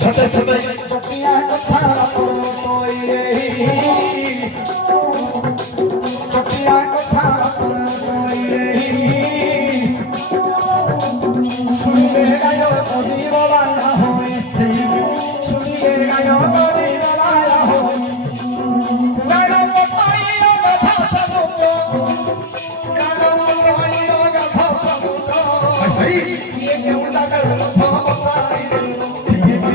छोटे छोटे चटिया कथा कोई चटिया कथा कोई सुनिए गायो मोदी वाला होए सुनिए गायो मोदी वाला होए गायो बताइए कथा सब को गायो बताइए कथा सब को भाई ये क्यों लगा कथा बताइए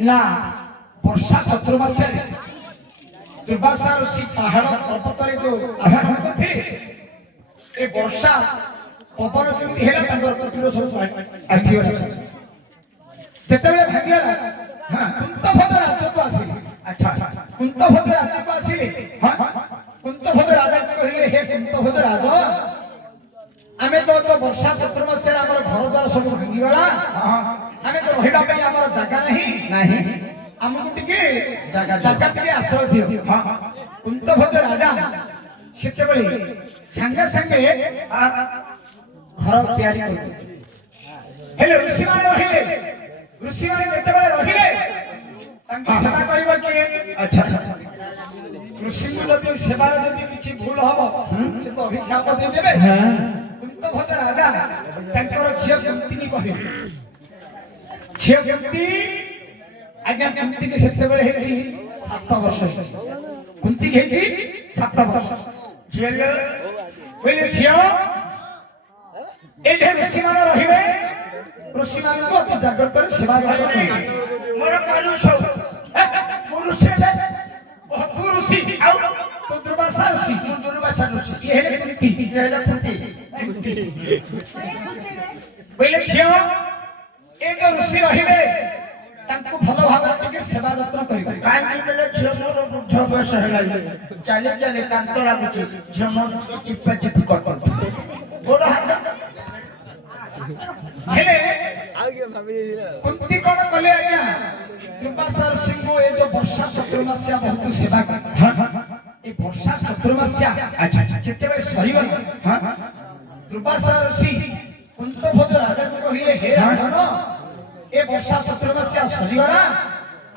ना वर्षा चतुर्मासे दुर्वासा ऋषि पहाड़ पर्वत जो आधार करते ए वर्षा पवन जमी हेला तांकर कुटीर सब आजी जेतेबेले भागिला हां कुंतभद्र राज्य को आसी अच्छा कुंतभद्र राज्य को आसी हां कुंतभद्र राजा कहले हे कुंतभद्र राजा आमे तो वर्षा चतुर्मासे हमर घर द्वार सब भांगी गला हमें तो रहिबा पे हमर जगह नहीं ଆମକୁ ଟିକେ ଜାଗା ଟିକେ ଆଶ୍ରୟ ଦିଅ। କୁନ୍ତଭୋଜ ରାଜା ସେତେବେଳେ ସାଙ୍ଗେ ସାଙ୍ଗେ ଘର ତିଆରି କଲେ। ହେଲେ ଋଷିମାନେ ରହିଲେ। ଋଷିମାନେ ଯେତେବେଳେ ରହିଲେ ତାଙ୍କୁ ସେବା କରିବ କିଏ? ଆଚ୍ଛା ଋଷିଙ୍କୁ ଯଦି ସେବାର ଯଦି କିଛି ଭୁଲ ହବ ସେ ତ ଅଭିଶାପ ଦେଇଦେବେ। କୁନ୍ତଭୋଜ ରାଜା ତାଙ୍କର ଝିଅ କୁନ୍ତୀକି କହିଲେ, ଝିଅ କୁନ୍ତୀ, ଆଜ୍ଞା କୁନ୍ତୀକି ସେତେବେଳେ ହେଇଛି 7 ବର୍ଷ। କୁନ୍ତୀକି ହେଇଛି 7 ବର୍ଷ। ଝିଅ କହିଲେ, ଝିଅ ଏଇଠି ଋଷିମାନେ ରହିବେ, ଋଷିମାନଙ୍କୁ ଅତି ଜାଗ୍ରତରେ ସେବା କରିବେ। ମୋର କାଲୁଷ ମୁଁ ଋଷି ହେଲେ ତୁ ଋଷି ଆଉ ତୁ ଦୁର୍ବାସା ଋଷି। ମୁଁ ଦୁର୍ବାସା ଋଷି। ଇଏ ହେଲେ କୁନ୍ତୀ, ଇଏ ହେଲେ କୁନ୍ତୀ। କହିଲେ ଝିଅ ଏ ଯୋଉ ଋଷି ରହିବେ ତାଙ୍କୁ ଭଲ ଭାବରେ ଟିକେ ସେବା ଯତ୍ନ କରିବେ। କାହିଁକି କହିଲେ ଝିଅ ମୋର ବୃଦ୍ଧ ବୟସ ହେଲାଣି, ଚାଲି ଚାଲି କାନ୍ତ ଲାଗୁଛି, ଝିଅ ମୋର ଚିପା ଚିପି କରୁଛନ୍ତି ଗୋଡ଼ ହାତ। ହେଲେ କୁନ୍ତୀ କଣ କଲେ ଆଜ୍ଞା? ଦୁର୍ବାସା ଋଷିଙ୍କୁ ଏ ଯୋଉ ବର୍ଷା ଚତୁର୍ମାସ୍ୟା ବହୁତ ସେବା କଲେ। এই ବର୍ଷା ଚତୁର୍ମାସ୍ୟା ଯେତେବେଳେ ସରିଗଲା ଦୁର୍ବାସା ଋଷି କୁନ୍ତଭୋଜ ରାଜାକୁ କହିଲେ, ହେ ରାଜନ ଏ ବର୍ଷା ଚତୁର୍ମାସ୍ୟା ସରିଗଲା,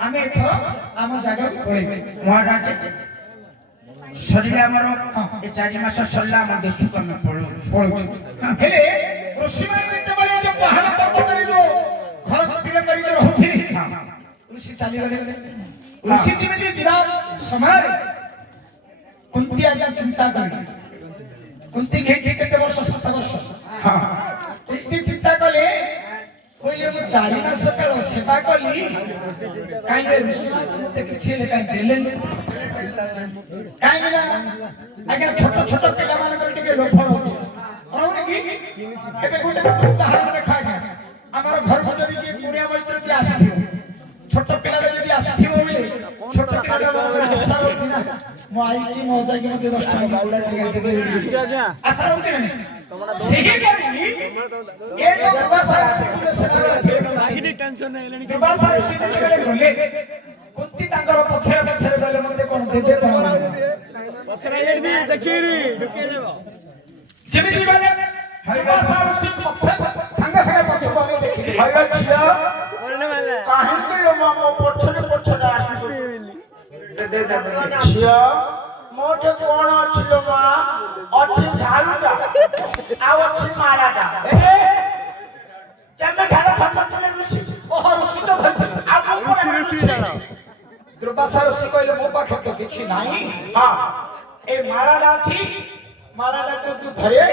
ଆମେ ଏଥର ଆମ ଜାଗାକୁ ପଳେଇବେ। ମହାରାଜ ସରିଲେ ଆମର ଏ 4 ମାସ ସରିଲା ଆମ ଦେଶକୁ ଆମେ ପଳଉଛୁ। ହେଲେ ଋଷିମାନେ ଯେତେବେଳେ ଯୋଉ ପାହାଡ଼ ପର୍ବତରେ ଯୋଉ ଘର କୁଟୀର କରି ରହୁଥିଲେ ଋଷି ଚାଲିଗଲେ। ଋଷି ଯେମିତି ଯିବା ସମୟରେ କୁନ୍ତୀ ଆଜ୍ଞା ଚିନ୍ତା କଲେ। କୁନ୍ତୀ ହେଇଛି କେତେ ବର୍ଷ? 7 ବର୍ଷ। କୁନ୍ତୀ ଚିନ୍ତା କଲେ, କହିଲେ ମୁଁ 4 ମାସ କାଳ ସେବା କଲି, କାହିଁକି ଋଷିମାନେ ମତେ କିଛି ହେଲେ କାହିଁକି ଦେଲେନି? କାହିଁକି ନା ଆଜ୍ଞା ଛୋଟ ଛୋଟ ପିଲାମାନଙ୍କର ଟିକେ ଲୋଭ ରହୁଛି। ଏବେ ଗୋଟେ ଉଦାହରଣ ଦେଖା ଆଜ୍ଞା, ଆମର ଘରକୁ ଯଦି କିଏ କୁଣିଆ ମୈତ୍ର କିଏ ଆସିଥିବ, ଛୋଟ ପିଲାଟା ଯଦି ଆସିଥିବ ବୋଇଲେ ଛୋଟ ପିଲାଟା ଆଶା ରହୁଛି ନା ମୋ ଆଇକି ମୋ ଯାଇକି ମତେ 10 ଟଙ୍କା ଆଶା ରହୁଛି ନା। ସେହିପରି ଏ ଯୋଉ ଦୁର୍ବାସା ଋଷି ଗଲେ, କୁନ୍ତୀ ତାଙ୍କର ପଛରେ ପଛରେ ଗଲେ, ମତେ କଣ ଦେବେ କଣ? ଯେମିତି ଗଲେ ଦୁର୍ବାସା ଋଷି ସାଙ୍ଗେ ସାଙ୍ଗେ ପଛକୁ ଆମେ ଦେଖିଲେ, କାହିଁକି ମୋ ପଛରେ ପଛରେ ଆସିଛୁ? ଝିଅ ମୋଟେ କଣ ଅଛି ଲୋ ମା? ଅଛି ଝାଡୁଟା ଆଉ ଅଛି ମାଳାଟା। ଦୁର୍ବାସା ଋଷି କହିଲେ, ମୋ ପାଖରେ ତ କିଛି ନାହିଁ, ଏ ମାଳାଟା ଅଛି, ମାଳାଟାକୁ ତୁ ଧରେ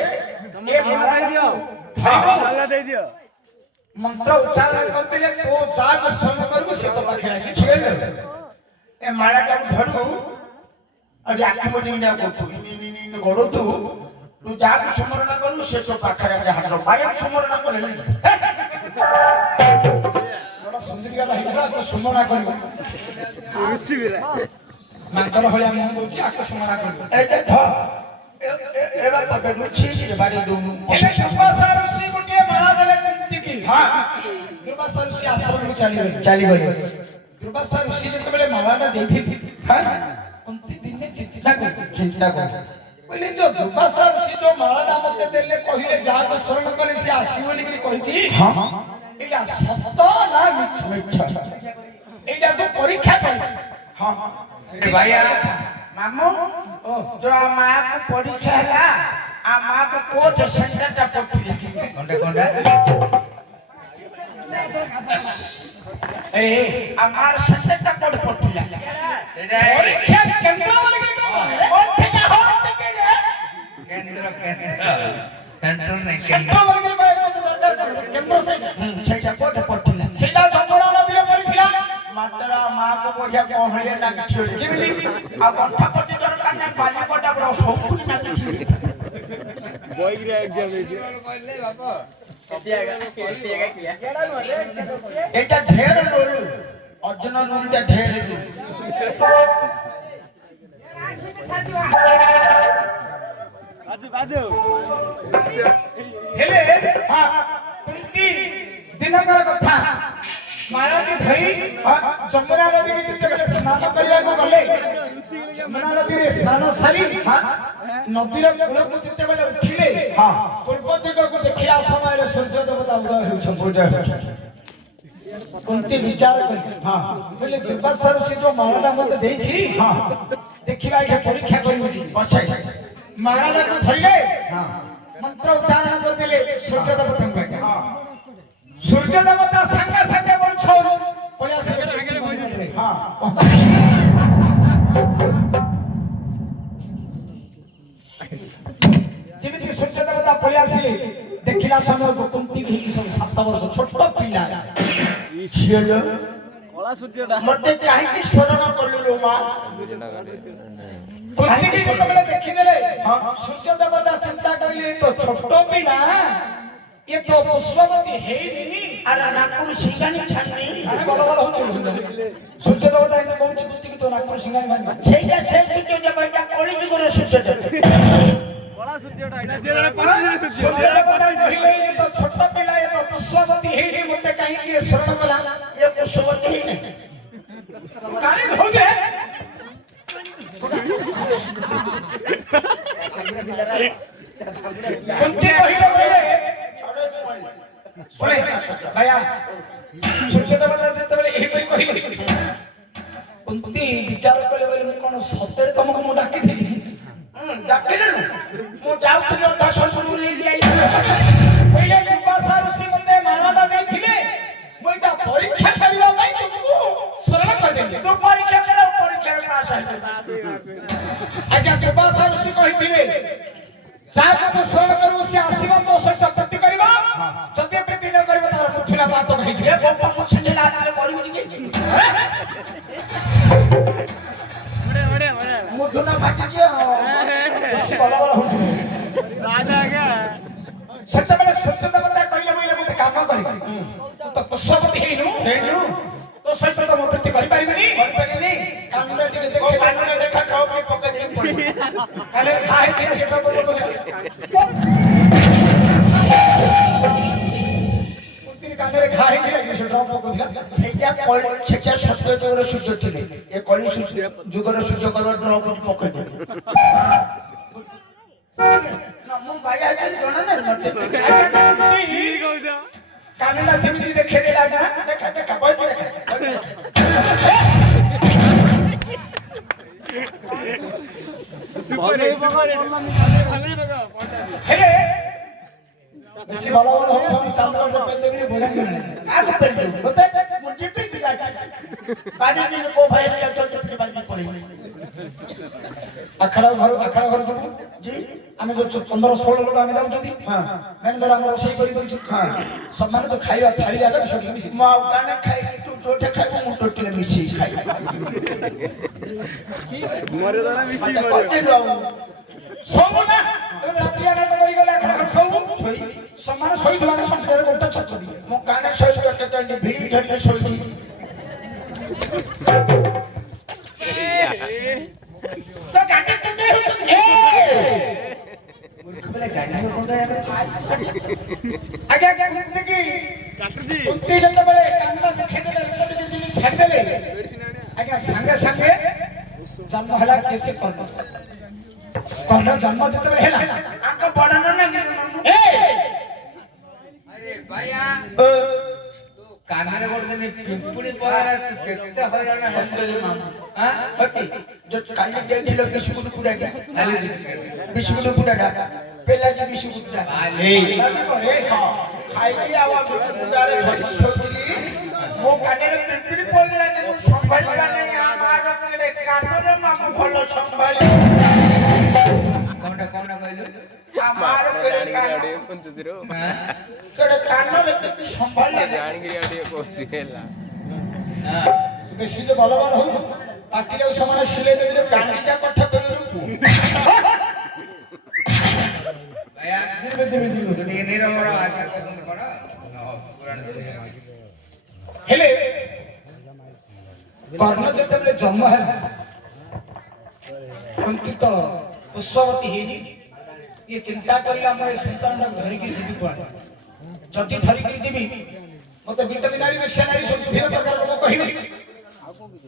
ମନ୍ତ୍ର ଉଚ୍ଚାରଣ କରିଦେଲେ ତୋ ଯାହାକୁ ସ୍ମରଣ କରିବୁ ସେ ତୋ ପାଖରେ ଆସି ଛିଡ଼େଇଲେ। ଏ ମାଳାଟାକୁ ଧରୁ ଆଉ ଆଖି ମଝି ଗଡ଼ୁତୁ, ତୁ ଯାହାକୁ ସ୍ମରଣ କଲୁ ସେ ତୋ ପାଖରେ ହାତ ବାୟାକୁ ସ୍ମରଣ କଲେ ସୁନ୍ଦରିକା ହେଇଗଲା, ତୁ ସ୍ମରଣ କରିବ ମାଙ୍କର ଭଳିଆ ମନ ଦଉଛି, ଆକୁ ସ୍ମରଣ କରିବ। ଏ ଦେଖ ଦୁର୍ବାସା ଋଷି ଗୋଟିଏ ମାଳା ଦେଲେ କୁନ୍ତୀକି। ଦୁର୍ବାସା ଋଷି ଆଶ୍ରମକୁ ଚାଲିଗଲେ। ଦୁର୍ବାସା ଋଷି ଯେତେବେଳେ ମାଳାଟା ଦେଇଥିଲେ କୁନ୍ତୀ ଦିନେ ଚିନ୍ତା କଲେ, କହିଲେ ଯୋଉ ଦୁର୍ବାସା ଋଷି ଯୋଉ ମାଳାଟା ମତେ ଦେଲେ, କହିଲେ ଯାହାକୁ ସ୍ମରଣ କଲେ ସେ ଆସିବ ବୋଲି କହିଛି, ଏଇଟା ସତ ନା ମିଛ? ଏଇଟାକୁ ପରୀକ୍ଷା କରିବେ। ମାମୁ ଯୋଉ ମାଆ କୁ ପରୀକ୍ଷା ହେଲା, आ मां को कोच सेंटर टा पट्टी कोंडे कोंडे ए हमार सेंटर टा कोड पट्टीला परीक्षा केंद्र वाले के कोन परीक्षा हो सके केंद्र सेंटर नहीं सेंटर वाले के केंद्र से सेटा कोड पट्टीला सेटा जमरा नबीरे परीक्षा मात्रा मां को बोझा कोहलिया ना किछु केमिली आ गंठा पट्टी दरकार ना बाली कोटा बड़ सबुनी ना किछु बोइग्रे एग्जाम कहले बाबा केतियागा किया एटा ढेर रोल अर्जुन रोलटा ढेर बाजू बाजू हेले हां कुंती दिनकर कथा ମାୟାଟି ଧରି ଯମୁନା ନଦୀରେ ଯେତେବେଳେ ସ୍ନାନ କରିବାକୁ ଗଲେ ଯମୁନା ନଦୀରେ ସ୍ନାନ ସାରି ନଦୀର କୂଳକୁ ଯେତେବେଳେ ଉଠିଲେ ପୂର୍ବ ଦିଗକୁ ଦେଖିଲା ସମୟରେ ସୂର୍ଯ୍ୟ ଦେବତା ଉଦୟ ହେଉଛନ୍ତି। କୁନ୍ତି ବିଚାର କରି କହିଲେ ଦୁର୍ବାସା ଋଷି ଯୋଉ ମାଳାଟା ମତେ ଦେଇଛି ଦେଖିବା ଏଠି ପରୀକ୍ଷା କରିବି। ମାଳାଟାକୁ ଧରିଲେ ମନ୍ତ୍ର ଉଚ୍ଚାରଣ କରିଦେଲେ ସୂର୍ଯ୍ୟ ଦେବତାଙ୍କୁ। ସୂର୍ଯ୍ୟ ଦେବତା ସାଙ୍ଗେ ସାଙ୍ଗେ ବଂଶ ଯେମିତି ସୂର୍ଯ୍ୟ ଦେବତା ପଳେଇ ଆସିଲେ ଦେଖିଲା ସମୟକୁ କୁନ୍ତି ହେଇକି ସବୁ 7 ବର୍ଷ ଛୋଟ ପିଲା। ମତେ କାହିଁକି ସ୍ମରଣ କଲୁ ମା? ଯେତେବେଳେ ଦେଖିଦେଲେ ସୂର୍ଯ୍ୟ ଦେବତା ଚିନ୍ତା କରିଲେ ତ ଛୋଟ ପିଲା ये तो पुष्पवती है नहीं। अरे नागपुर सिंगानी छाननी बड़ा बड़ा होते सूर्य देवता इने कौन सी पुष्टि की तो नागपुर सिंगानी मान छैगा से सूर्य देवता कोली जुगरे सूर्य देवता बड़ा सूर्यटा सूर्य देवता कहिले ये तो छोटा पिला ये तो पुष्पवती है नहीं मते कहीं के स्मरण कला ये पुष्पवती ही नहीं काहे हो गए कुंती कहिले बोले बोले भैया सूर्य देवता जेतेबेले एही परि कहिले कुंती विचार कले बोले मु कोन सତରେ तमको मु डाकी थी डाकिलु मु जाउथि अधा संपूर्ण ले जाई पहिले दुर्वासा ऋषि मते मानवता देथिले मु एटा परीक्षा करिवा पई तुमको स्मरण कर देली तू परीक्षा करो परीक्षा में पास है आज्ञा दुर्वासा ऋषि कहिथिले जाके तो स्मरण करू से आसीबा तो सहित प्रति करबा जदि प्रति न करबा तार पुछला बात नहीं जे बाबा कुछ ने लात करबी के मुठना फाटी जे बड़ा बड़ा हो राजा क्या सत्तबेले सत्य देवता कहिले बोले मते काम करी तो पुष्पवती हेनु तो सहित तो मो प्रति करि परिबनी कानून टिके देखो कानून देखा खाओ के पके दे पड़ी अरे खाए पीने से तो बोलो कुंती कानरे खाए के लगे से ड्रॉप को दिया छैगा कोली छैगा सत्य जुगरे सूर्य थिले ए कोली सूर्य जुगरे सूर्य करवा ड्रॉप पके दे ना मु भाई आज जोना ना मते कानून जेमिति देखे देला ना देखा बोल देखा सुपर हे बेसी ভালো ভালো হবে আমি চান্দা করতে দেবি বলা না आगो पेंडू বতে मुझे पे की गाड़ी गाड़ी दिन को भाई ने तो चुपचाप बांधी पड़ी আখড়া ঘর যাব जी আমি তো 15-16 লোক আমি যাউছতি ম্যানেজর আমরা সেই করি দইছি সম্মানে তো খাইবা থালি আগে সব মিশি मां गाना खाई तू टोटे खाई मु टोटे ने मिसी खाई मरे दाना मिसी मरे সবু না এবার রাতি আনা করি গলে আখড়া ঘর সবু সম্মানে সই দুলাকে সংসারে গোটা ছত্র দিয়ে मु गाना सही टोटे तो भिड़ी धरिए सोईची तो गाड़ी तो नहीं हो बोले गाड़ी में कौन गया আগে আগে দেখি डॉक्टर जी কুন্তি যেতেবেলে কান্না দেখে দেলে রিপোর্ট যদি ছাড় দেলে আগে সঙ্গে সঙ্গে জন্ম হলা কেসে করব কর্ণ জন্ম যেতেবেলে হেলা आपका बड़ा ना এ अरे भैया कानारे बोलते पिंपुड़ी पगारा केते हैरान हंदरे मामा हां हटी जो काली जाइथिलो बिस्कुट पुडाटा बिस्कुट पुडाटा पेला जी बिस्कुट पुडाटा ए खाई की आवा बिस्कुट पुडारे घटी सोचली मो कानेरे पिंपुड़ी पगला जे मो संभाळला नाही आमार मेरे कानरे मामा भलो संभाळी कोनटा कहलो आमार मेरे कान पंचदिरो केडे कानरे ते संभाळला ଜାଣିକିରି ଆଉ ଟିକେ କହୁଛି ହେଲା বেশি যে ভালো ভালো হই পাটিটাও সমানে সিলে দেবি রে कानीटा कथा करू भैया ଟିକେ ନିରବର ଆଜ୍ଞା ପସନ୍ଦ କର ପୁରାଣ হেলে কর্ণ যেতেবেলে জন্ম হেলা কুন্তি তো পুষ্পবতী হেনি ये चिंता करले हमर सन्तान धरिकी जीवी कोन जति धरिकी जीवी मते विटामिन नारी बेसिया नारी सब विभिन्न प्रकार रोग कहिबे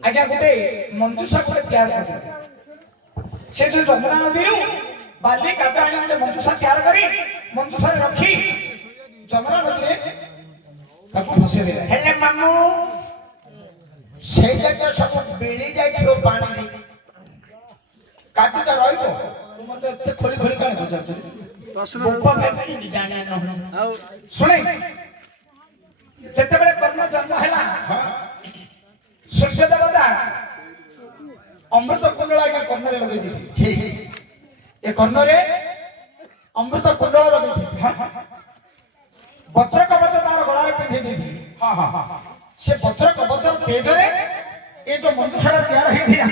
आज्ञा गुटे मंजूषा गुटे तैयार कर से जो जमुना नदी रु बाली काटा आनी गुटे मंजूषा तैयार करी मंजूषा रखी जमुना नदी रे ताको फसे दे हेले मामू सेटा तो सब बेली जाइछो पानी रे काटू तो रहइबो तुम मते एते खोली खोली काने बुझाछ बोपा व्यक्ति जाने न सुने जते बेले कर्ण जन्म हैला सूर्य देवता अमृत कुंडला का कर्ण रे लगे दी ठीक ए कर्ण रे अमृत कुंडला लगे दी वज्र कवच तार गला रे पिंधि दी हां हां हां से वज्र कवच तेज रे ए जो मंजूषा तैयार है थिला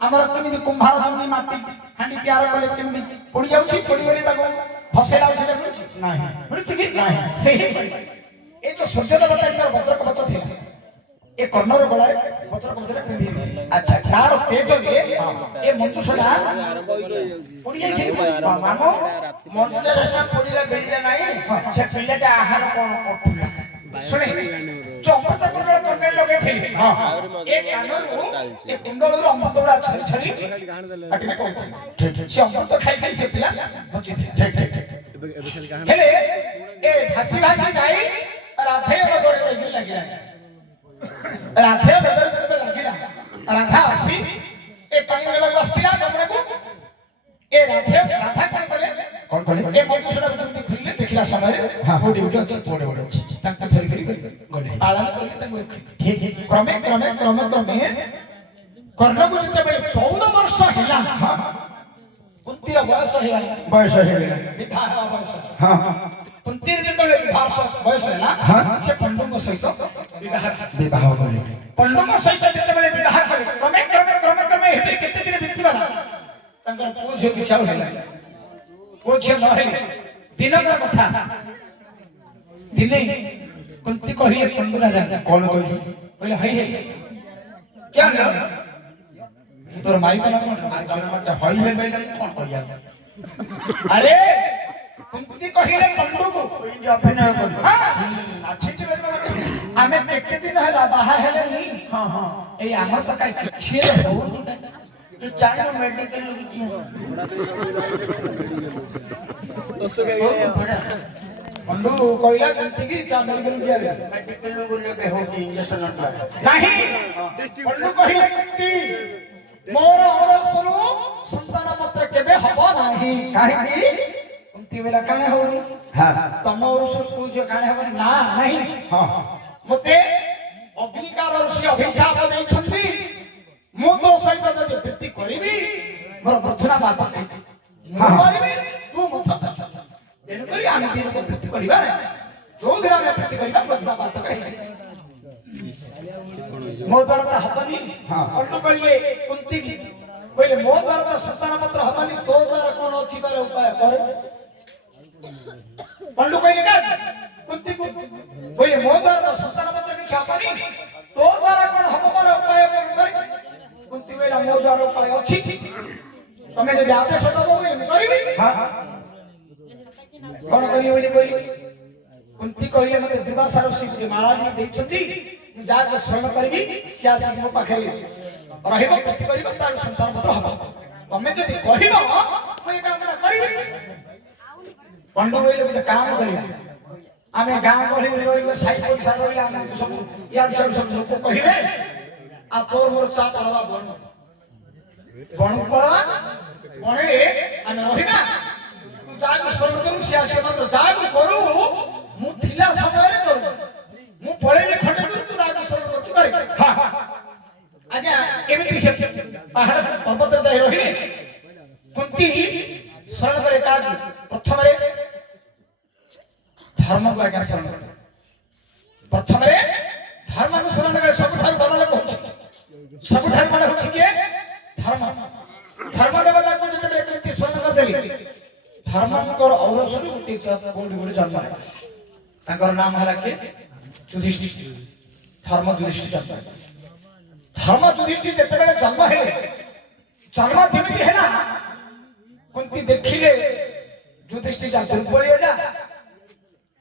हमर केमिति कुंभार जमनी माटी हांडी तैयार कले केमिति पड़ी जाउची पड़ी गली ताको फसेला उछले मिलुची नहीं मिलुची कि नहीं सही ए जो सूर्य देवता के वज्र कवच थिला ए कर्णर गला रे वज्र कवच रे पिंधि दी अच्छा तार तेज जे ए मंजूषा पड़ी जाई थी मामू मंजुला जस्ता पड़िला बेलिला नहीं से पिल्लाटा आहार कोन करथुला सुने जो अमृत कुंडल करने लगे थे हां एक कानरू एक कुंडल रो अमृत बड़ा छरी छरी काटने को ठीक से अमृत खाई खाई से पिला बची थे ठीक ठीक हेले ए भासी भासी जाई राधे नगर लगी लगिला राधे नगर जब लगिला राधा आसी ए पानी में बस्तिया गमरे को ए राधा कौन करे ए मंजूषा जब खुलले देखिला समय हां ओडी ओडी अछि ओडे ओडे अछि तांका धरि करी गले पालन करी तांको ठीक ठीक क्रमे क्रमे कर्ण को जते बेले 14 वर्ष हिला कुंतीर बयस हिला बयस हेला विवाह बयस हां हां कुंतीर जते विवाह बयस हिला से पंडुंग सहित विवाह गले पंडुंग सहित जते बेले विवाह करे क्रमे हेते केते दिन बीती गला तांकर पुओ झियो बिछाव हिला पुओ झियो न हिला दिनकर कथा दिने कुंती कहिए पंडु राजा कौन तो बोले हई है क्या ना तोर माई बना कौन मत हई है बेले कौन कहिया अरे कुंती कहिले पंडु को कोई अभिनय कर हां अच्छे से आमे केते दिन हला बाहा हेले नी हां हां ए आम तो काई किछे होनी तू चाइना मेडिकल लोग जी पंडु कोइला कुंती की चा मेडिकल किया गया मेडिकल लोग लेके होती इंजेक्शन नटला नहीं पंडु कहिले कुंती मोर औरसरु संतान पत्र केबे हबो नाही काहे की कुंती बेला काने होनी हां तम औरसरु को जो काने हबो ना नहीं हां मते अग्निकार ऋषि अभिशाप दैछंती मु तो सहित जदि वृत्ति करिबी मोर प्रथुना बात कहि करिबी तू मत तेनु करी आमे दिन को वृत्ति करिबा जो दिन आमे वृत्ति करिबा प्रथुना बात कहि मो द्वारा तो हबनी हां पल्लू कहिए कुंती की पहले मो द्वारा तो संतान पत्र हबनी तो द्वारा कोन अछि बारे उपाय कर पल्लू कहिए का कुंती को पहले मो द्वारा तो संतान पत्र की छापनी तो द्वारा कोन हब बारे उपाय कर कुंती बेला मो द्वारा उपाय अछि तमे जे आदेश दबो करिबी हां कोन करियो बोली कहली कुंती कहिले मते दिवा सारो श्री माला नी दैछथि जा के स्मरण करबी सिया सिंह पाखरे रहिबो प्रति करबो तार संतान पुत्र हबो तमे जदि कहिबो कोई काम ना करबी पंडु बोले गोटे काम करिया आमे गांव गली रहिबो साई पइसा रहिला आमे सब या सब लोक कहिबे आ तोर मोर चा पळवा बन पळवा बणे आमे रहिबा जा के स्मरण करू सिया सिंह मात्र जा के करू मु थिला समय रे करू मु पळेले खंडे तू राज स्मरण कर तू करे हां आज्ञा एमिति से पहाड़ पर्वत रे रहिबे कुंती स्मरण करे का प्रथम रे धर्म को आज्ञा स्मरण करे प्रथम रे धर्म अनुसरण करे सब ठार बड़ लोक होछि सब ठार बड़ होछि के धर्म धर्म देवता को जते कुंती स्मरण कर देली धर्मकर औरसुर गोटे कोडी गोटे जन्म है ताकर नाम हला के युधिष्ठिर धर्म युधिष्ठिर जन्म धर्म युधिष्ठिर जते बेले जन्म है जन्म जेमिति है ना कुंती देखिले युधिष्ठिर दुर्बलिया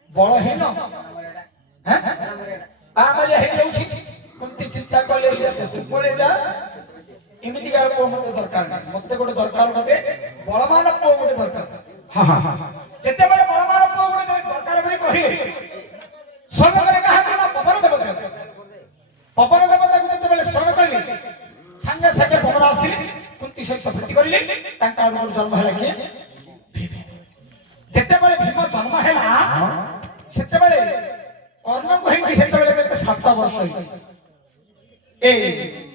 बलहीन ଆମରେ ହେଇଯାଉଛି କୁନ୍ତି ଚିନ୍ତା କଲେ ଏଇଟା ଏମିତିକାର ପୁଅ ମତେ ଦରକାର ନାହିଁ ମତେ ଗୋଟେ ଦରକାର ଗୋଟେ ବଳବାନ ପୁଅ ଗୋଟେ ଦରକାର ଯେତେବେଳେ ବଳବାନ ପୁଅ ଗୋଟେ ଦରକାର ବୋଲି କହିଲେ ସ୍ୱର୍ଗରେ କାହାକୁ ନା ପବନ ଦେବତାକୁ ଯେତେବେଳେ ସ୍ମରଣ କରିଲେ ସାଙ୍ଗେ ସାଙ୍ଗେ ପବନ ଆସିଲେ କୁନ୍ତି ସହିତ ଭେଟି କରିଲେ ତାଙ୍କ ଆଡକୁ ଜନ୍ମ ହେଲା କିଏ ଯେତେବେଳେ ଭୀମ ଜନ୍ମ ହେଲା ସେତେବେଳେ କର୍ଣ୍ଣଙ୍କୁ ହେଇଛି ସେତେବେଳେ କେତେ 7 ବର୍ଷ ହେଇଛି ଏ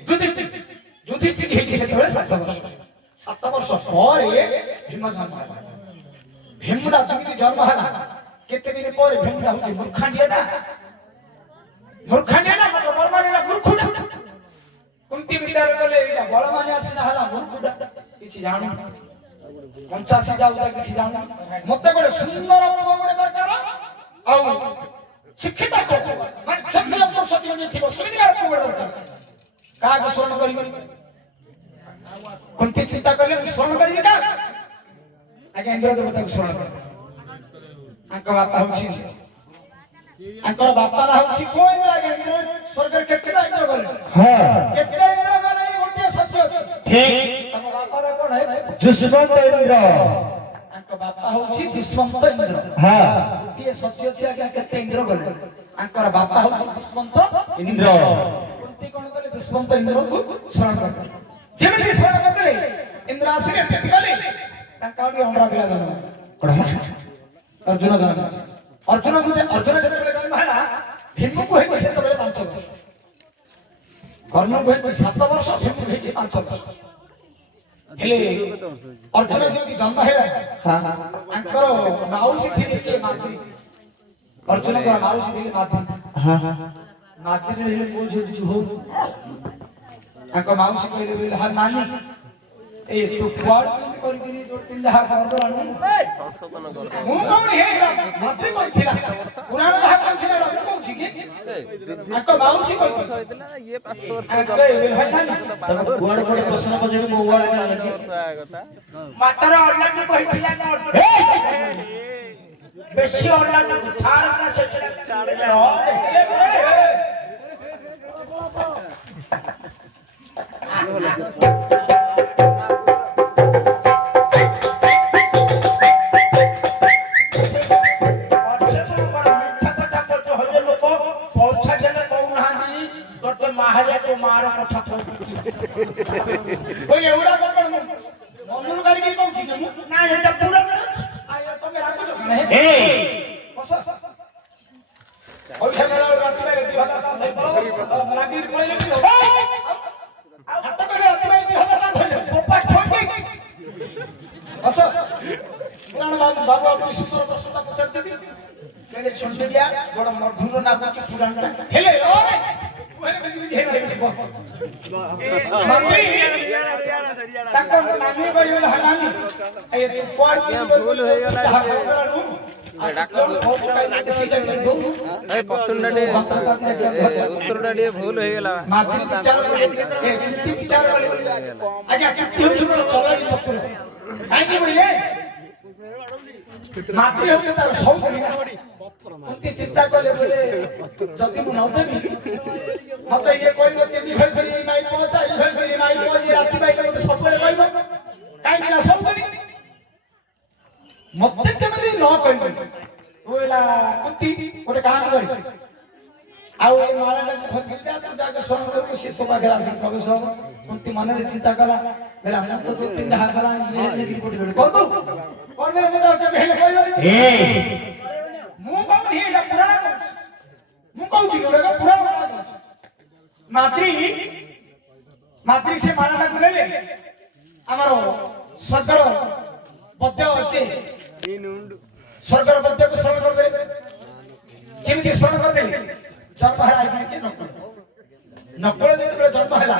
ଯୁଧିଷ୍ଠିର ହେଇଛି ସେତେବେଳେ 7 ବର୍ଷ 7 ବର୍ଷ ପରେ ଭୀମ ଜନ୍ମ ହେଲା ଭୀମଟା ଯେମିତି ଜନ୍ମ ହେଲା କେତେ ଦିନ ପରେ ଭୀମଟା ହଉଛି ମୂର୍ଖାଣ୍ଡିଆ ନା ବଳମାନେ ମୂର୍ଖୁଟା କୁନ୍ତି ବିଚାର କଲେ ଏଇଟା ବଳମାନେ ଆସିନା ହେଲା ମୂର୍ଖୁଟା କିଛି ଜାଣୁ ପଞ୍ଚାଶୀ ଯାଉଟା କିଛି ଜାଣୁ ମତେ ଗୋଟେ ସୁନ୍ଦର ପୁଅ ଗୋଟେ ଦରକାର ଆଉ ଶିକ୍ଷିତ ମାନେ କ୍ଷତ୍ରିୟ ପୁରୁଷ ଯେମିତି ଥିବ ସେମିତିକାର ପୁଅ ଗୋଟେ ଦରକାର କାହାକୁ ସ୍ମରଣ କରିବି କୁନ୍ତି ଚିନ୍ତା କଲେ ମୁଁ ସ୍ମରଣ କରିବି କାହା ଆଜ୍ଞା ଇନ୍ଦ୍ର ଦେବତାକୁ ସ୍ମରଣ କର ତାଙ୍କ ବାପା ହଉଛି ତାଙ୍କର ବାପା ହଉଛି କୋଉ ଇନ୍ଦ୍ର ଆଜ୍ଞା ଇନ୍ଦ୍ର ସ୍ୱର୍ଗରେ କେତେଟା ଇନ୍ଦ୍ର ଗଲେ କେତେଟା ଇନ୍ଦ୍ର ଗଲେ ଗୋଟିଏ ସତ୍ୟ ଅଛି ତମ ବାପାର କଣ ଯୁଷ୍ମନ୍ତ ଇନ୍ଦ୍ର ତାଙ୍କ ବାପା ହଉଛି ଦୁଷ୍ମନ୍ତ ଇନ୍ଦ୍ର ଗୋଟିଏ ସତ୍ୟ ଅଛି ଆଜ୍ଞା କେତେ ଇନ୍ଦ୍ର ଗଲେ ତାଙ୍କର ବାପା ହଉଛି ଦୁଷ୍ମନ୍ତ ଇନ୍ଦ୍ର କୁନ୍ତି କଣ କଲେ ଦୁଷ୍ମନ୍ତ ଇନ୍ଦ୍ରକୁ ସ୍ମରଣ କରିଥିଲେ ଯେମିତି ସ୍ମରଣ କରିଥିଲେ ଇନ୍ଦ୍ର ଆସିଲେ କେତେ ଗଲେ ତାଙ୍କ ଆଡେ ଅଣ୍ଡା ବିରାଜ ଅର୍ଜୁନ ଜନ୍ମ ଅର୍ଜୁନ ଯେତେବେଳେ ଜନ୍ମ ହେଲା ଭୀମକୁ ହେଇଛି ସେତେବେଳେ 5 ବର୍ଷ କର୍ଣ୍ଣକୁ ହେଇଛି 7 ବର୍ଷ ଭୀମକୁ ହେଇଛି 5 ବର୍ଷ ହେଲେ ଅର୍ଜୁନ ଯେମିତି ଜନ୍ମ ହେଲା ତାଙ୍କର ମାଉସୀ ଥିଲେ କିଏ ମାଦ୍ରୀ ଅର୍ଜୁନଙ୍କର ମାଉସୀ ଥିଲେ ମାଦ୍ରୀ ହେଲେ ପୁଅ ଝିଅ କିଛି ହଉ ତାଙ୍କ ମାଉସୀ କହିଲେ ବୋଇଲେ ହଁ ନାନୀ ଏ ତୁ କୁଆଡେ କେମିତି କରିକିନି ଯୋଉ ପିଲା କରିଦେଲାଣି ମୁଁ କଣ ହେଇଗଲା ମାଦ୍ରୀ କହିଥିଲା ପୁରାଣ ଯାହା କହିଥିଲା ମୁଁ କହୁଛି କି ତାଙ୍କ ମାଉସୀ କହିଥିଲା କୁଆଡେ ପ୍ରଶ୍ନ ପଚାରି ମୋ ମାତାର ଅର୍ଲାକୁ କହିଥିଲା ନା ବେଶୀ ଅର୍ଲାକୁ ଠାର ନା ବଡ ମଧୁର ନାଗୁଛି ପୁରାଣ ହେଲେ ତାଙ୍କ ନାନୀ କହିଲେ ନାନୀ ଭୁଲ ହେଇଗଲା ଉତ୍ତରଟା ଟିକେ ଭୁଲ ହେଇଗଲା କାହିଁକି କହିଲେ ମାତୃ ହଉଛି ତାର ସୌନ୍ଦର୍ଯ୍ୟ କୁନ୍ତି ଚିନ୍ତା କଲେ ବୋଲେ ଯଦି ମୁଁ ନଦେବି ମତେ ଇଏ କହିବ କେମିତି ଭାଇ ଫେରି ନାଇଁ ପହଞ୍ଚାଇ ଭାଇ ଫେରି ନାଇଁ ପହଞ୍ଚି ରାତି ପାଇ ମତେ ସବୁବେଳେ କହିବ କାହିଁକି ନା ସୌନ୍ଦର୍ଯ୍ୟ ମତେ କେମିତି ନ କହିବ କହିଲା କୁନ୍ତି ଗୋଟେ କାମ କରି ଆଉ ଏ ମାଳାଟାକୁ ଧରିକି ଯାକେ ସ୍ମରଣ କରିବୁ ସେ ତୋ ପାଖରେ ଆସି ପ୍ରବେଶ ହବ କୁନ୍ତି ମନରେ ଚିନ୍ତା କଲା ବେଲା ମୁଁ ତ 2-3 ହାତ ହେଲାଣି ନେଇକି କୋଠି କରିଦଉ କରିଦେଲେ ମୁଁ ତ କେବେ ହେଲେ କହିବନି ମୁଁ କହୁନି ଏଇଟା ପୁରାଣ ମୁଁ କହୁଛି ପୁରାଣ ମାତୃ ସେ ମାଳାଟାକୁ ନେଲେ ଆମର ସ୍ୱର୍ଗର ପଦ୍ୟ ଅଟେ ସ୍ୱର୍ଗର ପଦ୍ୟକୁ ସ୍ମରଣ କରିଦେଲେ ଯେମିତି ସ୍ମରଣ କରିଦେଲେ ଜନ୍ମ ହେଲା ନକୁଳ ଯେତେବେଳେ ଜନ୍ମ ହେଲା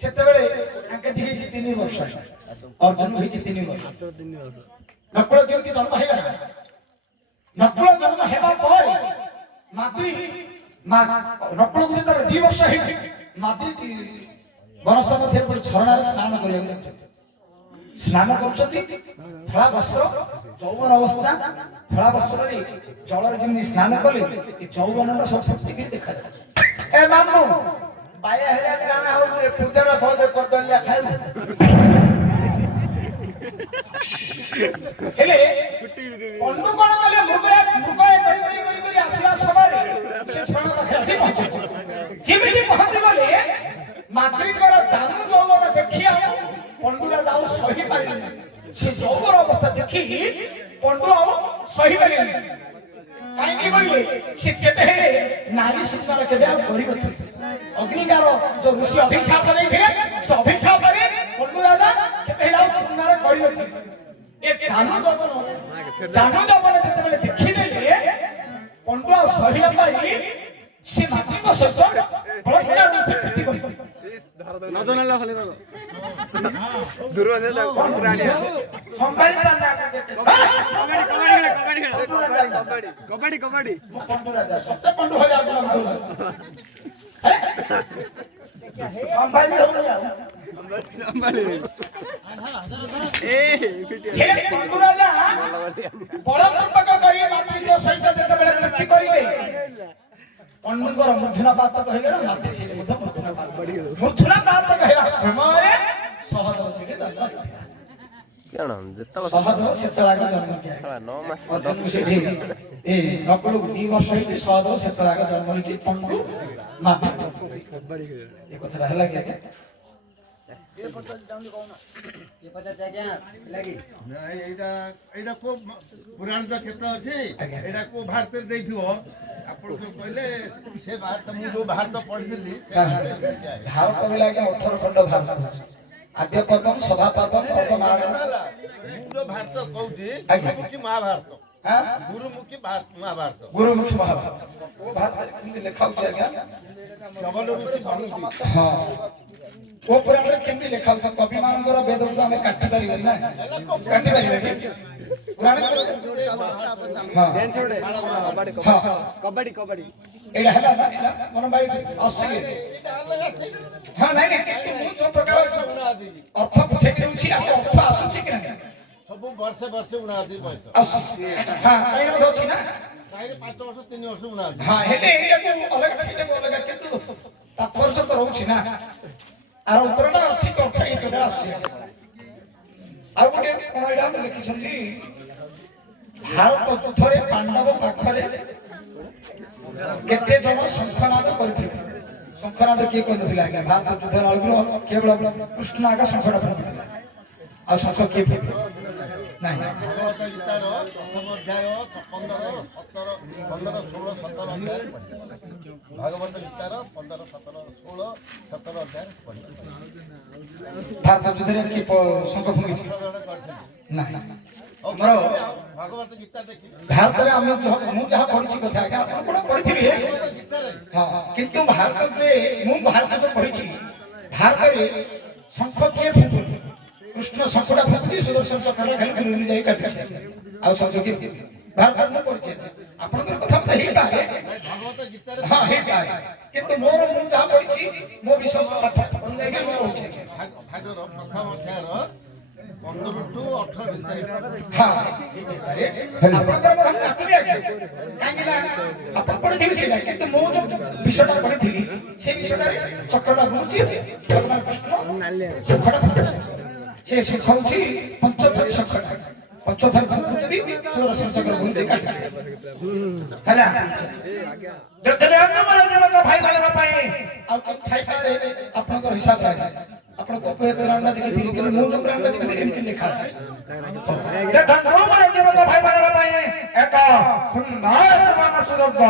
ସେତେବେଳେ ତାଙ୍କେ ହେଇଛି 3 ବର୍ଷ ଅର୍ଜୁନ ହେଇଛି 3 ବର୍ଷ ନକୁଳ ଯେମିତି ଜନ୍ମ ହେଇଗଲା ନକୁଳ ଜନ୍ମ ହେବା ପରେ ନକୁଳକୁ ଯେତେବେଳେ 2 ବର୍ଷ ହେଇଛି ମାଦ୍ରୀ ବନସ୍ଥ ମଧ୍ୟରେ ଝରଣାରେ ସ୍ନାନ କରିବାକୁ ଯାଉଛନ୍ତି ସ୍ନାନ କରୁଛନ୍ତି ଧଳା ବସ୍ତ୍ର ଯୌବନ ଅବସ୍ଥା ଧଳା ବସ୍ତ୍ରରେ ଜଳରେ ଯେମିତି ସ୍ନାନ କଲେ ଏ ଯୌବନଟା ସବୁ ଫୁଟିକି ଦେଖାଯାଏ। ଏ ମାମୁ ବାୟା ହେଲେ କାଣା ହଉଛି ପୂଜାର ସହଜ କଦଲିଆ ଖାଇବୁ ହେଲେ ପଣ୍ଡୁ କଣ କଲେ ମୃଗୟା କରି ଆସିବା ସମୟରେ ସେ ଛଣ ପାଖରେ ଆସି ପହଞ୍ଚିଲେ। ଯେମିତି ପହଞ୍ଚି ଗଲେ ମାତୃଙ୍କର ଜାନୁ ଯୌବନ ଦେଖି ଆଉ ପଣ୍ଡୁ ରାଜା ଆଉ ସହି ପାରିଲେନି। ସେ ଯୌବନ ଅବସ୍ଥା ଦେଖି ପଣ୍ଡୁ ଆଉ ସହି ପାରିଲେନି। କାହିଁକି କହିଲେ ସେ କେବେ ହେଲେ ନାରୀ ଶୃଙ୍ଖଳ କେବେ ଆଉ କରିନଥିଲେ। ଅଗ୍ନିକାର ଯୋଉ ଋଷି ଅଭିଶାପ ଦେଇଥିଲେ ସେ ଅଭିଶାପରେ ପଣ୍ଡୁ ରାଜା କେବେ ହେଲେ ଆଉ ଶୃଙ୍ଗାର କରିନଥିଲେ। ଏ ଜାନୁ ଯୌବନ ଯେତେବେଳେ ଦେଖିଦେଲେ ପଣ୍ଡୁ ଆଉ ସହିଲା ପାଇ ସେ ମାତୃଙ୍କ ସହିତ ବଳକା ସେ ପ୍ରୀତି କରିଥିଲେ। ସମ୍ଭାଳି କବାଡି ପଣ୍ଡୁ ରାଜା ସତ୍ୟ ପଣ୍ଡୁ ଭଳି ଆଉ କଣ ଭାବୁଛ? ସମ୍ଭାଳି ହଉନି ଆଉ ହେ ପଣ୍ଡୁ ରାଜା ବଳପୂର୍ବକ କରି ମାତୃଙ୍କ ସହିତ ଯେତେବେଳେ ପ୍ରୀତି କରିଲେ ପଣ୍ଡୁଙ୍କର ମୂର୍ଚ୍ଛନାପାତ ହେଇଗଲା। ମାତୃ ସେଇଠି ମଧ୍ୟ ମୂର୍ଚ୍ଛନାପାତ ହେବା ସମୟରେ ସହଦେବ ସେଠି ଜନ୍ମ ହେଇଥିଲା। ସହଦେବ ସେତେବେଳେ ଜନ୍ମ ଏ ନକୁଳକୁ 2 ବର୍ଷ ହେଇଛି ସହଦେବ ସେତେବେଳେ ଜନ୍ମ ହେଇଛି ପଣ୍ଡୁ ମାତୃ ଏ କଥାଟା ହେଲା କି ଆଜ୍ଞା? এইটা কো পুরাণ তো কেতে আছে এটা কো ভারতের দেইথিব আপন কো কইলে সে ভারত মু जो भारत पढिदिली ଭାରତ କହିଲେ ଆଜ୍ଞା 18 ଖଣ୍ଡ ଭାରତ ଆଦ୍ୟ ପର୍ବମ ସଭା ପର୍ବମ ପର୍ବ ମୁଁ जो भारत कहूଛି ଗୁରୁମୁଖୀ ମହାଭାରତ ଗୁରୁମୁଖୀ ମହାଭାରତ ଗୁରୁମୁଖୀ ମହାଭାରତ ଓ ଭାରତ କେମିତି ଲେଖା ହଉଛି ଆଜ୍ଞା? ଜବନ ଋଷି ପଢୁଛି ହଁ ଓ ପୁରାଣରେ କେମିତି ଲେଖା ହଉଛି? କବି ମାନଙ୍କର ବେଦକୁ ଆମେ କାଟି ପାରିବେନି ନା, କାଟି ପାରିବେନି। ପୁରାଣ କବାଡି ଏଇଟା ହେଲା ନା, ଏଇଟା ମନ ଭାଇ ଆସୁଛି। ହଁ ନାଇଁ ନାଇଁ ମୁଁ ଯୋଉ ପ୍ରକାର ଅର୍ଥ ବୁଝେଇ ଦଉଛି ଆଉ ଅର୍ଥ ଆସୁଛି କି ନାହିଁ? ସବୁ ବର୍ଷେ ବର୍ଷେ ଉଣାଦି ବୟସ ଆସୁଛି। ହଁ କାହିଁକି ମଧ୍ୟ ଅଛି ନା? କାହିଁକି 5 ବର୍ଷ 3 ବର୍ଷ ଉଣାଦି ହଁ ହେଲେ ଏଇଟାକୁ ଅଲଗା ସେଇଟାକୁ ଅଲଗା କିନ୍ତୁ ତାତ୍ପର୍ଯ୍ୟ ତ ରହୁଛି ନା। আর উত্তরটা ঠিক অর্থ এই প্রকার আসছে। আর গোটে কোন এটা লিখিଛନ୍ତି ଭାରତ ଯୁଦ୍ଧରେ ପାଣ୍ଡବ ପାଖରେ କେତେ ଜଣ ଶଙ୍ଖନାଦ କରିଥିଲେ? ଶଙ୍ଖନାଦ କିଏ କରିନଥିଲେ ଆଜ୍ଞା? ଭାରତ ଯୁଦ୍ଧ ବେଳକୁ କେବଳ କୃଷ୍ଣ ଆଗ ଶଙ୍ଖଟା ଫୁଙ୍କିଥିଲେ। ଆଉ ଶଙ୍ଖ କିଏ ଫୁଙ୍କିଥିଲେ? ନାହିଁ। ଭଗବତ ଗୀତାର ପ୍ରଥମ ଅଧ୍ୟାୟ 15 17 15 16 17 ଅଧ୍ୟାୟ ଭାଗବତ ଗୀତାର 15 17 16 17 ଅଧ୍ୟାୟ ପଢିବା। ଭାରତ ଯୁଦ୍ଧରେ କିଏ ଶଙ୍ଖ ଫୁଙ୍କିଥିଲେ? ନାହିଁ। ଆମର ଭାଗବତ ଗୀତା ଦେଖି ଭାରତରେ ଆମେ ମୁଁ ଯାହା ପଢିଛି କଥା ଆଜ୍ଞା ଆପଣ କଣ ପଢିଥିବେ? ଗୀତାରେ ହଁ କିନ୍ତୁ ଭାରତରେ ମୁଁ ଭାରତ ଯୋଉ ପଢିଛି ଭାରତରେ ଶଙ୍ଖ କିଏ ଫୁଙ୍କୁଛି? କୃଷ୍ଣ ଶଙ୍ଖଟା ଫୁଙ୍କୁଛି, ସୁଦର୍ଶନ ଚକ୍ରଟା ଖାଲି ଖାଲି ଯାଇ କାଟୁଛି। ଆଉ ଶଙ୍ଖ କିଏ ଭାରତରେ ମୁଁ ପଢିଛି। ଆପଣଙ୍କର କଥା ମତେ ହେଇପାରେ, ଭାଗବତ ଗୀତାରେ ହଁ ହେଇପାରେ, କିନ୍ତୁ ମୋର ମୁଁ ଯାହା ପଢିଛି ମୋ ବିଶ୍ୱାସ ଅନୁଯାୟୀ ମୁଁ କହୁଛି। ଭାଗର ପ୍ରଥମ ଅଧ୍ୟାୟର 15 ରୁ 18 ଭିତରେ ହଁ ଆପଣଙ୍କର କଥା ମୁଁ କାଟୁନି ଆଜ୍ଞା, କାହିଁକି ନା ଆପଣ ପଢିଥିବେ ସେଇଟା, କିନ୍ତୁ ମୁଁ ଯୋଉ ବିଷୟଟା ପଢିଥିଲି ସେ ବିଷୟଟାରେ ଚକ୍ରଟା ଘୁରୁଛି, ଭଗବାନ କୃଷ୍ଣ ଶଙ୍ଖଟା ଫୁଙ୍କୁଛି। ସେ ଶଙ୍ଖ ହଉଛି ପଞ୍ଚଥରୀ ଶଙ୍ଖଟା, ପଞ୍ଚଥରୀ ଫୁଙ୍କୁଛନ୍ତି, ସୁଦର୍ଶନ ଚକ୍ର ଘୁରୁଛି କାଟୁଛି। ହେଲା ଯେତେବେଳେ ଅନ୍ୟମାନେ ଜଣକ ଭାଇମାନଙ୍କ ପାଇଁ ଆଉ କଣ ଥାଇପାରେ ଆପଣଙ୍କର ହିସାବ ନାହିଁ। ଆପଣ କୋଉ ପ୍ରାଣଟା ଦେଖିଥିଲେ, କିନ୍ତୁ ମୁଁ ଯୋଉ ପ୍ରାଣଟା ଦେଖିଥିଲି ଏମିତି ଲେଖା ଅଛି। ଦେଖନ୍ତୁ ମାନେ ଜଣକ ଭାଇମାନଙ୍କ ପାଇଁ ଏକ ସୁନ୍ଦର ସମାନ ସୁଯୋଗ